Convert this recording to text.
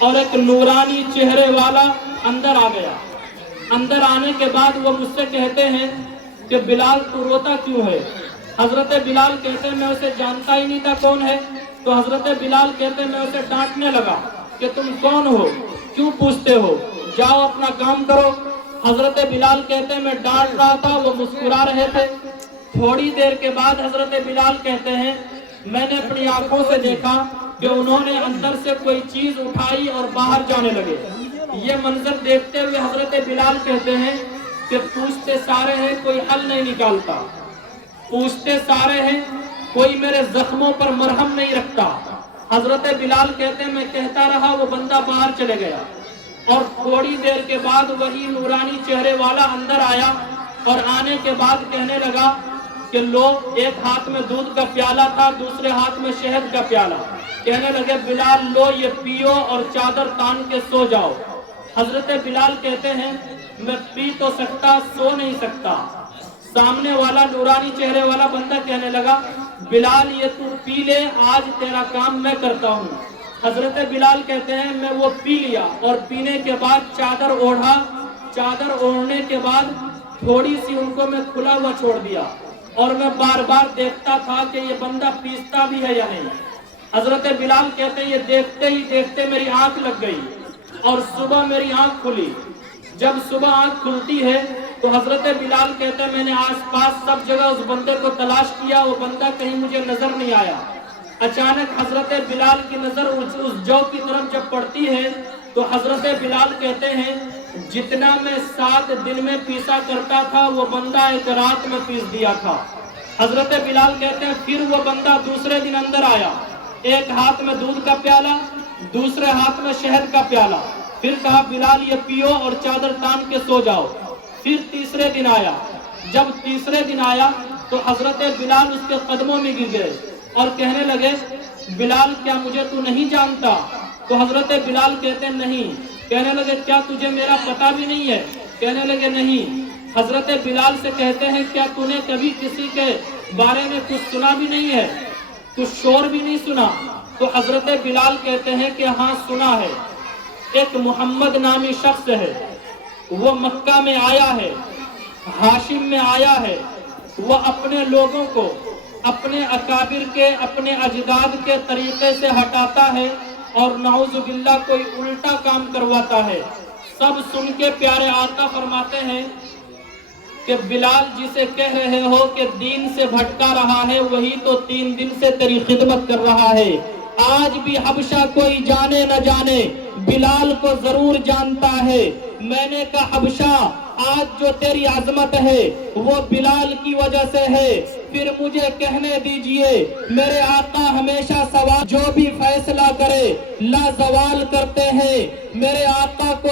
اور ایک نورانی چہرے والا اندر آ گیا۔ اندر آنے کے بعد وہ مجھ سے کہتے ہیں کہ بلال تو روتا کیوں ہے؟ حضرت بلال کہتے ہیں میں اسے جانتا ہی نہیں تھا کون ہے۔ تو حضرت بلال کہتے ہیں میں اسے ڈانٹنے لگا کہ تم کون ہو، کیوں پوچھتے ہو، جاؤ اپنا کام کرو۔ حضرت بلال کہتے ہیں میں ڈانٹ رہا تھا، وہ مسکرا رہے تھے۔ تھوڑی دیر کے بعد حضرت بلال کہتے ہیں میں نے اپنی آنکھوں سے دیکھا کہ انہوں نے اندر سے کوئی چیز اٹھائی اور باہر جانے لگے۔ یہ منظر دیکھتے ہوئے حضرت بلال کہتے ہیں کہ پوچھتے سارے ہیں کوئی حل نہیں نکالتا، پوچھتے سارے ہیں کوئی میرے زخموں پر مرہم نہیں رکھتا۔ حضرت بلال کہتے ہیں میں کہتا رہا، وہ بندہ باہر چلے گیا، اور تھوڑی دیر کے بعد وہی نورانی چہرے والا اندر آیا، اور آنے کے بعد کہنے لگا کہ لو، ایک ہاتھ میں دودھ کا پیالہ تھا، دوسرے ہاتھ میں شہد کا پیالہ۔ کہنے لگے بلال لو یہ پیو اور چادر تان کے سو جاؤ۔ حضرت بلال کہتے ہیں میں پی تو سکتا، سو نہیں سکتا۔ سامنے والا نورانی چہرے والا بندہ کہنے لگا بلال یہ تو پی لے، آج تیرا کام میں کرتا ہوں۔ حضرت بلال کہتے ہیں میں وہ پی لیا، اور پینے کے بعد چادر اوڑھا۔ چادر اوڑھنے کے بعد تھوڑی سی ان کو میں کھلا ہوا چھوڑ دیا، اور میں بار بار دیکھتا تھا کہ یہ بندہ پیستا بھی ہے یا نہیں۔ حضرت بلال کہتے ہیں یہ دیکھتے ہی دیکھتے میری آنکھ لگ گئی، اور صبح میری آنکھ کھلی۔ جب صبح آنکھ کھلتی ہے تو حضرت بلال کہتے ہیں میں نے آس پاس سب جگہ اس بندے کو تلاش کیا، وہ بندہ کہیں مجھے نظر نہیں آیا۔ اچانک حضرت بلال کی نظر اس جو کی طرف جب پڑتی ہے تو حضرت بلال کہتے ہیں جتنا میں 7 دن میں پیسا کرتا تھا وہ بندہ ایک رات میں پیس دیا تھا۔ حضرت بلال کہتے ہیں پھر وہ بندہ دوسرے دن اندر آیا، ایک ہاتھ میں دودھ کا پیالہ، دوسرے ہاتھ میں شہد کا پیالہ۔ پھر کہا بلال یہ پیو اور چادر تان کے سو جاؤ۔ پھر تیسرے دن آیا۔ جب تیسرے دن آیا تو حضرت بلال اس کے قدموں میں گر گئے اور کہنے لگے بلال کیا مجھے تو نہیں جانتا؟ تو حضرت بلال کہتے ہیں نہیں۔ کہنے لگے کیا تجھے میرا پتہ بھی نہیں ہے؟ کہنے لگے نہیں۔ حضرت بلال سے کہتے ہیں کیا تو نے کبھی کسی کے بارے میں کچھ سنا بھی نہیں ہے، کچھ شور بھی نہیں سنا؟ تو حضرت بلال کہتے ہیں کہ ہاں سنا ہے، ایک محمد نامی شخص ہے، وہ مکہ میں آیا ہے، ہاشم میں آیا ہے، وہ اپنے لوگوں کو اپنے اکابر کے اپنے اجداد کے طریقے سے ہٹاتا ہے اور نعوذ باللہ کوئی الٹا کام کرواتا ہے۔ سب سن کے پیارے آقا فرماتے ہیں کہ بلال جسے کہہ رہے ہو کہ دین سے بھٹکا رہا ہے وہی تو 3 دن سے تیری خدمت کر رہا ہے۔ آج بھی حبشہ کوئی جانے نہ جانے بلال کو ضرور جانتا ہے۔ میں نے کہا حبشہ آج جو تیری عظمت ہے وہ بلال کی وجہ سے ہے۔ پھر مجھے کہنے دیجئے میرے آقا ہمیشہ سوال جو بھی فیصلہ کرے لا زوال کرتے ہیں۔ میرے آقا کو